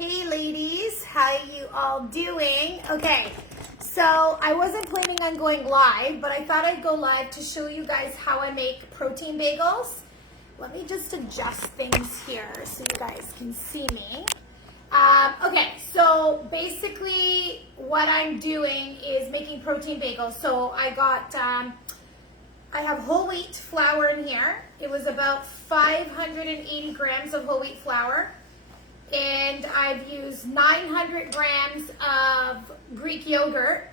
Hey ladies, how you all doing? Okay, so I wasn't planning on going live, but I thought I'd go live to show you guys how I make protein bagels. Let me just adjust things here so you guys can see me. Okay, so basically what I'm doing is making protein bagels. So I got, I have whole wheat flour in here. It was about 580 grams of whole wheat flour. And I've used 900 grams of Greek yogurt.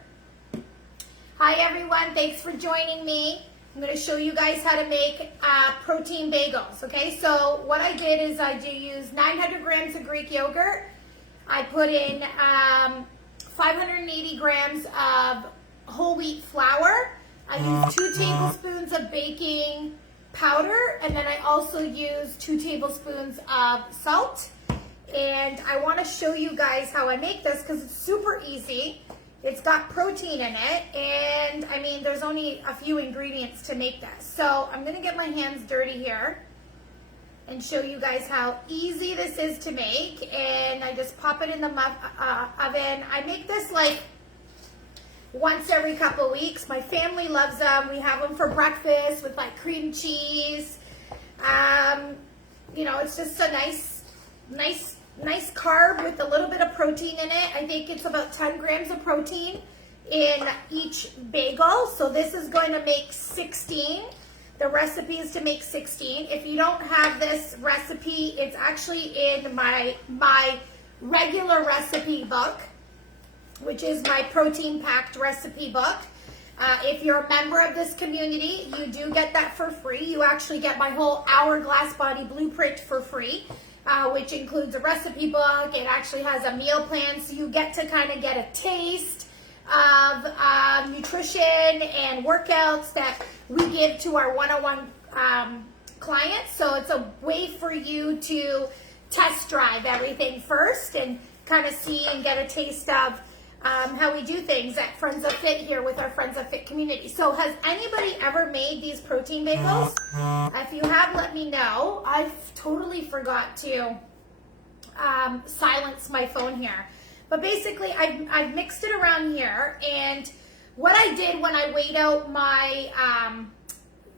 Hi everyone, thanks for joining me. I'm going to show you guys how to make protein bagels, okay? So what I did is I do use 900 grams of Greek yogurt. I put in 580 grams of whole wheat flour. I use 2 tablespoons of baking powder, and then I also use 2 tablespoons of salt. And I want to show you guys how I make this because it's super easy. It's got protein in it, and I mean, there's only a few ingredients to make this. So I'm going to get my hands dirty here and show you guys how easy this is to make. And I just pop it in the oven. I make this like once every couple of weeks. My family loves them. We have them for breakfast with like cream cheese. You know, it's just a nice carb with a little bit of protein in it. I think it's about 10 grams of protein in each bagel. So this is going to make 16. The recipe is to make 16. If you don't have this recipe, it's actually in my regular recipe book, which is my protein packed recipe book. If you're a member of this community, you do get that for free. You actually get my whole Hourglass body blueprint for free. Which includes a recipe book. It actually has a meal plan, so you get to kind of get a taste of nutrition and workouts that we give to our one-on-one clients. So it's a way for you to test drive everything first and kind of see and get a taste of how we do things at Frenza Fit here with our Frenza Fit community. So has anybody ever made these protein bagels? If you have, let me know. I totally forgot to silence my phone here. But basically, I've mixed it around here. And what I did when I weighed out my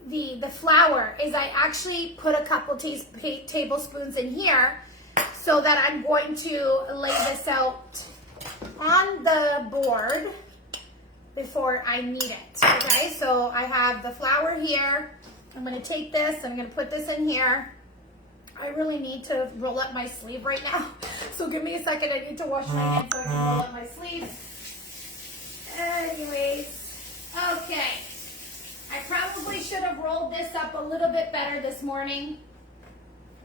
the flour is I actually put a couple tablespoons in here so that I'm going to lay this out on the board before I knead it. Okay, so I have the flour here. I'm going to take this, I'm going to put this in here. I really need to roll up my sleeve right now. So give me a second, I need to wash my hands so I can roll up my sleeve. Anyways, okay. I probably should have rolled this up a little bit better this morning.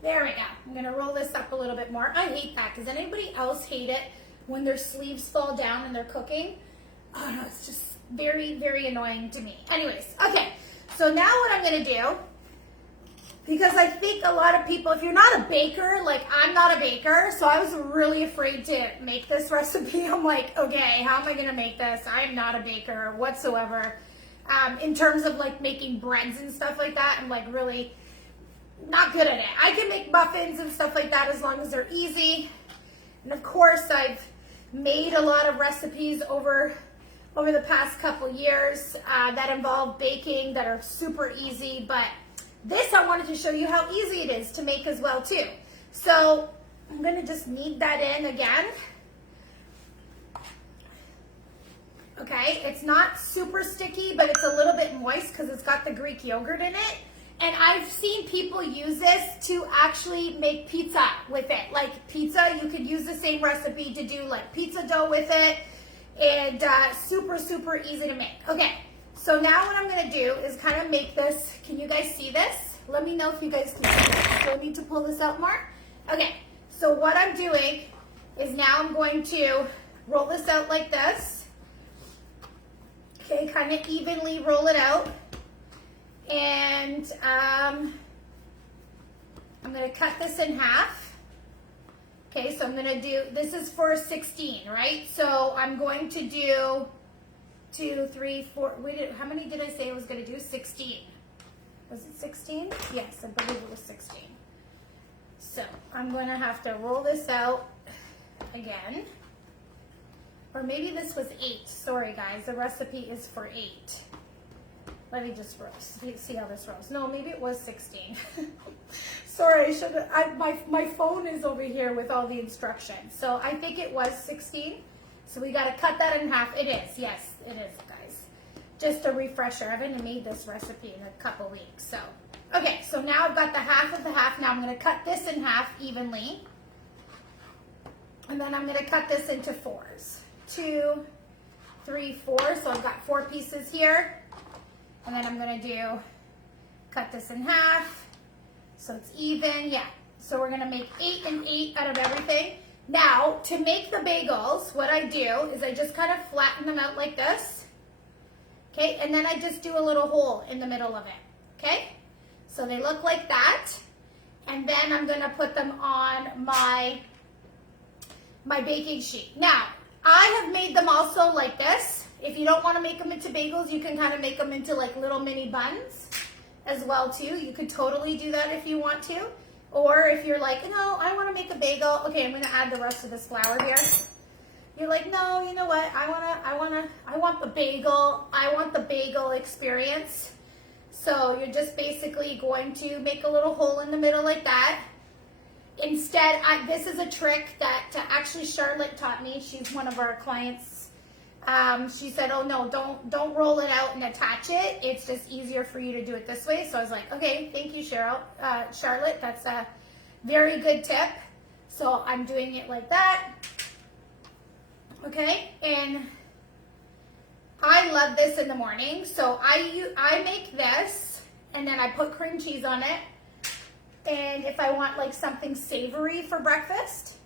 There we go. I'm going to roll this up a little bit more. I hate that. Does anybody else hate it when their sleeves fall down and they're cooking? Oh no, it's just very, very annoying to me. Anyways, okay. So now what I'm going to do, because I think a lot of people, if you're not a baker, like I'm not a baker, so I was really afraid to make this recipe. I'm like, okay, how am I going to make this? I'm not a baker whatsoever. In terms of like making breads and stuff like that, I'm like really not good at it. I can make muffins and stuff like that as long as they're easy. And of course, I've made a lot of recipes over the past couple years that involve baking that are super easy. But this, I wanted to show you how easy it is to make as well too. So I'm going to just knead that in again. Okay, it's not super sticky, but it's a little bit moist because it's got the Greek yogurt in it. And I've seen people use this to actually make pizza with it. Like pizza, you could use the same recipe to do like pizza dough with it. And super, super easy to make. Okay, so now what I'm going to do is kind of make this. Can you guys see this? Let me know if you guys can see this. Do I need to pull this out more? Okay, so what I'm doing is now I'm going to roll this out like this. Okay, kind of evenly roll it out. And I'm going to cut this in half. Okay, so I'm going to do, this is for 16, right? So I'm going to do 2, 3, 4, how many did I say I was going to do? 16. Was it 16? Yes, I believe it was 16. So I'm going to have to roll this out again. Or maybe this was 8. Sorry guys, the recipe is for 8. Let me just see how this rolls. No, maybe it was 16. Sorry, my phone is over here with all the instructions. So I think it was 16. So we got to cut that in half. It is, yes, it is, guys. Just a refresher. I haven't made this recipe in a couple weeks. So, okay, so now I've got the half of the half. Now I'm going to cut this in half evenly. And then I'm going to cut this into 4s. 2, 3, 4. So I've got 4 pieces here. And then I'm going to cut this in half. So it's even, yeah. So we're going to make 8 and 8 out of everything. Now, to make the bagels, what I do is I just kind of flatten them out like this. Okay, and then I just do a little hole in the middle of it. Okay, so they look like that. And then I'm going to put them on my baking sheet. Now, I have made them also like this. If you don't want to make them into bagels, you can kind of make them into like little mini buns as well too. You could totally do that if you want to. Or if you're like, no, I want to make a bagel. Okay, I'm going to add the rest of this flour here. You're like, no, you know what? I want the bagel. I want the bagel experience. So you're just basically going to make a little hole in the middle like that. Instead, this is a trick that actually Charlotte taught me. She's one of our clients. She said, oh no, don't roll it out and attach it. It's just easier for you to do it this way. So I was like, okay, thank you, Charlotte. That's a very good tip. So I'm doing it like that. Okay, and I love this in the morning. So I make this, and then I put cream cheese on it. And if I want like something savory for breakfast,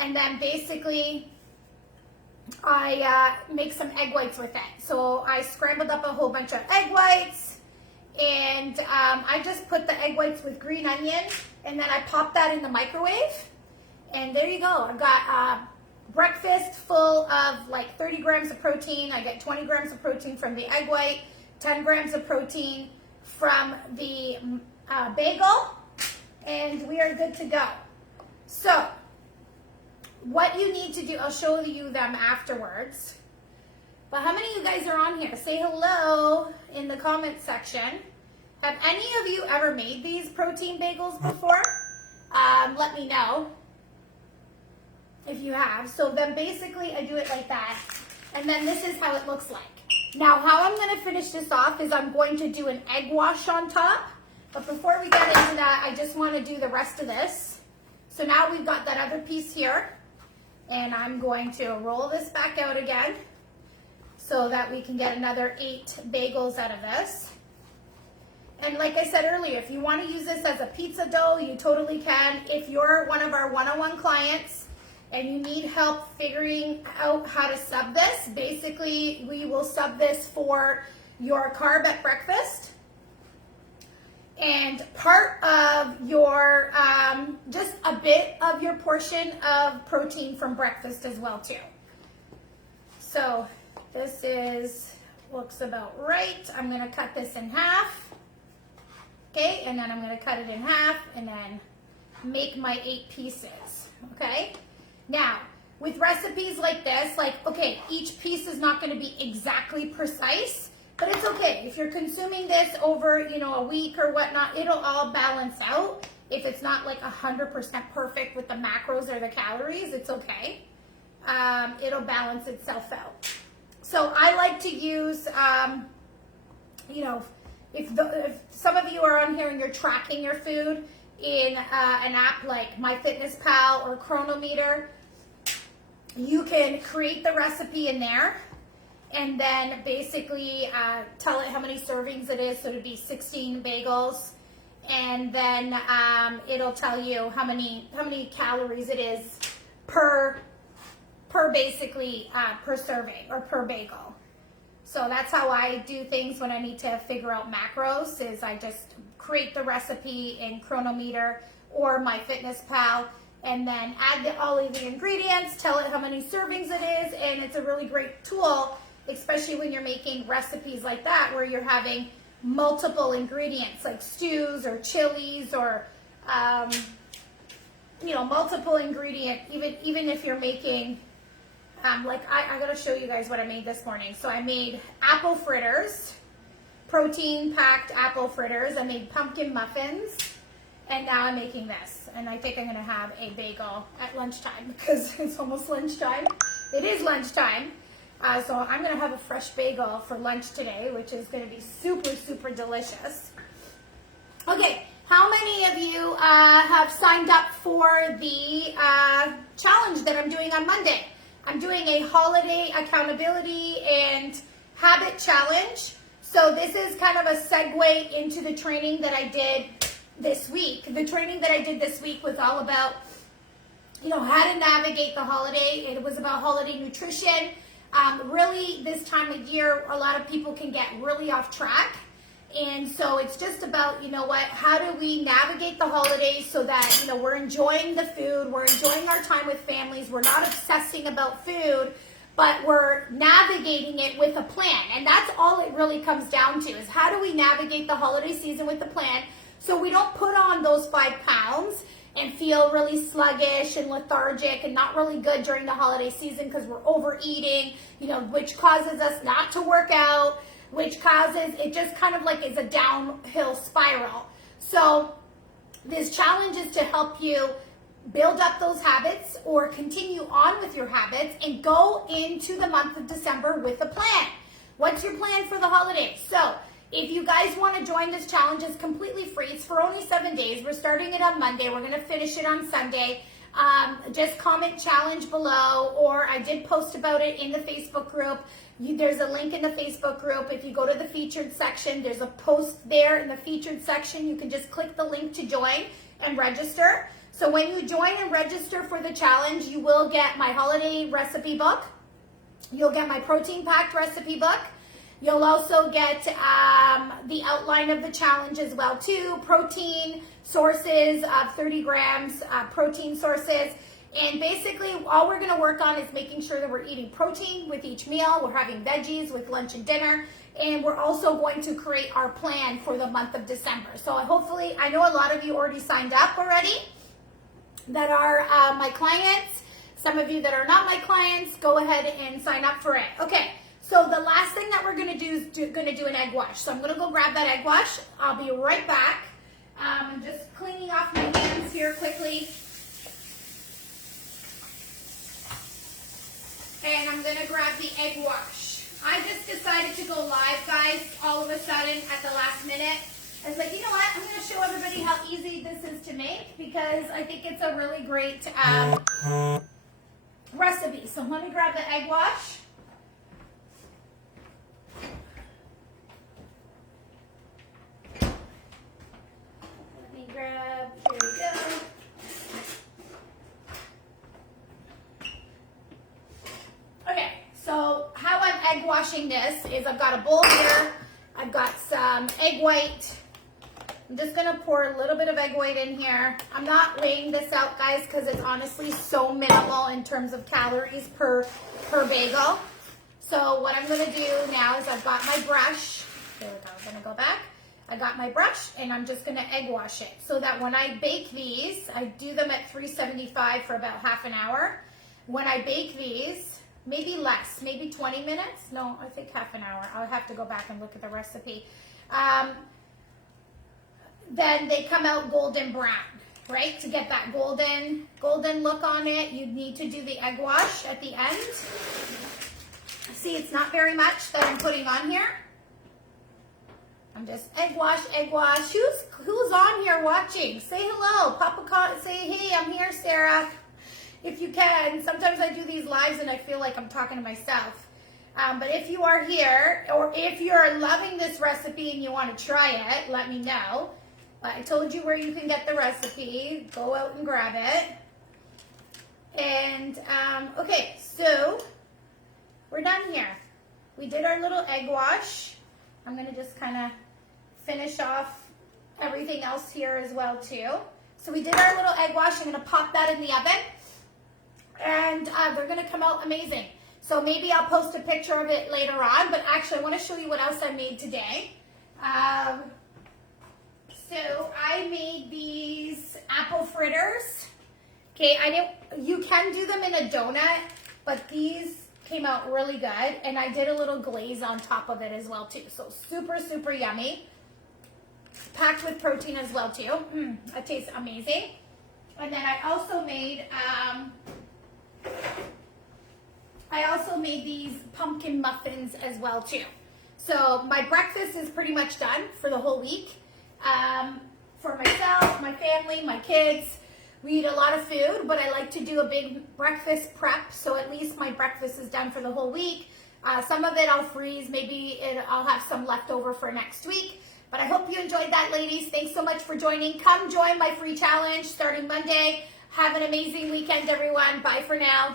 and then basically I make some egg whites with it. So I scrambled up a whole bunch of egg whites, and I just put the egg whites with green onion, and then I pop that in the microwave, and there you go. I've got breakfast full of like 30 grams of protein. I get 20 grams of protein from the egg white, 10 grams of protein from the bagel, and we are good to go. So what you need to do, I'll show you them afterwards. But how many of you guys are on here? Say hello in the comment section. Have any of you ever made these protein bagels before? Let me know if you have. So then basically I do it like that. And then this is how it looks like. Now how I'm going to finish this off is I'm going to do an egg wash on top. But before we get into that, I just want to do the rest of this. So now we've got that other piece here. And I'm going to roll this back out again so that we can get another 8 bagels out of this. And like I said earlier, if you want to use this as a pizza dough, you totally can. If you're one of our one-on-one clients and you need help figuring out how to sub this, basically we will sub this for your carb at breakfast. And part of your, just a bit of your portion of protein from breakfast as well too. So this looks about right. I'm going to cut this in half. Okay, and then I'm going to cut it in half and then make my 8 pieces. Okay, now with recipes like this, like, okay, each piece is not going to be exactly precise. But it's okay. If you're consuming this over, a week or whatnot, it'll all balance out. If it's not like 100% perfect with the macros or the calories, it's okay. It'll balance itself out. So I like to use, if some of you are on here and you're tracking your food in an app like MyFitnessPal or Chronometer, you can create the recipe in there. And then basically tell it how many servings it is, so it'd be 16 bagels, and then it'll tell you how many calories it is per serving or per bagel. So that's how I do things when I need to figure out macros. Is I just create the recipe in Chronometer or MyFitnessPal, and then add all of the ingredients, tell it how many servings it is, and it's a really great tool. Especially when you're making recipes like that where you're having multiple ingredients like stews or chilies or multiple ingredient, even if you're making, like I gotta show you guys what I made this morning. So I made apple fritters, protein packed apple fritters. I made pumpkin muffins, and now I'm making this. And I think I'm gonna have a bagel at lunchtime because it's almost lunchtime. It is lunchtime. So I'm gonna have a fresh bagel for lunch today, which is gonna be super, super delicious. Okay. How many of you have signed up for the challenge that I'm doing on Monday? I'm doing a holiday accountability and habit challenge. So this is kind of a segue into the training that I did this week. The training that I did this week was all about, how to navigate the holiday. It was about holiday nutrition. Really, this time of year, a lot of people can get really off track. And so it's just about, how do we navigate the holidays so that, we're enjoying the food, we're enjoying our time with families, we're not obsessing about food, but we're navigating it with a plan. And that's all it really comes down to, is how do we navigate the holiday season with a plan so we don't put on those 5 pounds and feel really sluggish and lethargic and not really good during the holiday season because we're overeating, which causes us not to work out, which causes, it just kind of like is a downhill spiral. So this challenge is to help you build up those habits or continue on with your habits and go into the month of December with a plan. What's your plan for the holidays? So if you guys want to join this challenge, it's completely free. It's for only 7 days. We're starting it on Monday. We're going to finish it on Sunday. Just comment challenge below, or I did post about it in the Facebook group. There's a link in the Facebook group. If you go to the featured section, there's a post there in the featured section. You can just click the link to join and register. So when you join and register for the challenge, you will get my holiday recipe book. You'll get my protein packed recipe book. You'll also get the outline of the challenge as well too. Protein sources of 30 grams, protein sources. And basically all we're gonna work on is making sure that we're eating protein with each meal. We're having veggies with lunch and dinner. And we're also going to create our plan for the month of December. So hopefully, I know a lot of you already signed up already that are my clients. Some of you that are not my clients, go ahead and sign up for it. Okay, so the last thing that we're gonna do is gonna do an egg wash. So I'm gonna go grab that egg wash. I'll be right back. I'm just cleaning off my hands here quickly. And I'm gonna grab the egg wash. I just decided to go live, guys, all of a sudden at the last minute. I was like, you know what? I'm gonna show everybody how easy this is to make because I think it's a really great recipe. So let me grab the egg wash. Let me grab, here we go. Okay, so how I'm egg washing this is I've got a bowl here. I've got some egg white. I'm just gonna pour a little bit of egg white in here. I'm not weighing this out, guys, because it's honestly so minimal in terms of calories per bagel. So what I'm gonna do now is I've got my brush. There we go, I'm gonna go back. I got my brush and I'm just gonna egg wash it so that when I bake these, I do them at 375 for about half an hour. When I bake these, maybe less, maybe 20 minutes. No, I think half an hour. I'll have to go back and look at the recipe. Then they come out golden brown, right? To get that golden look on it, you need to do the egg wash at the end. See, it's not very much that I'm putting on here. I'm just egg wash, egg wash. Who's on here watching? Say hello. Say, hey, I'm here, Sarah. If you can. Sometimes I do these lives and I feel like I'm talking to myself. But if you are here, or if you're loving this recipe and you want to try it, let me know. I told you where you can get the recipe. Go out and grab it. And, okay, so we're done here. We did our little egg wash. I'm going to just kind of finish off everything else here as well, too. So we did our little egg wash. I'm going to pop that in the oven. And they're going to come out amazing. So maybe I'll post a picture of it later on. But actually, I want to show you what else I made today. So I made these apple fritters. Okay, you can do them in a donut, but these came out really good, and I did a little glaze on top of it as well too. So super, super yummy. Packed with protein as well too. It tastes amazing. And then I also made these pumpkin muffins as well too. So my breakfast is pretty much done for the whole week. For myself, my family, my kids, we eat a lot of food, but I like to do a big breakfast prep, so at least my breakfast is done for the whole week. Some of it I'll freeze, maybe I'll have some left over for next week. But I hope you enjoyed that, ladies. Thanks so much for joining. Come join my free challenge starting Monday. Have an amazing weekend, everyone. Bye for now.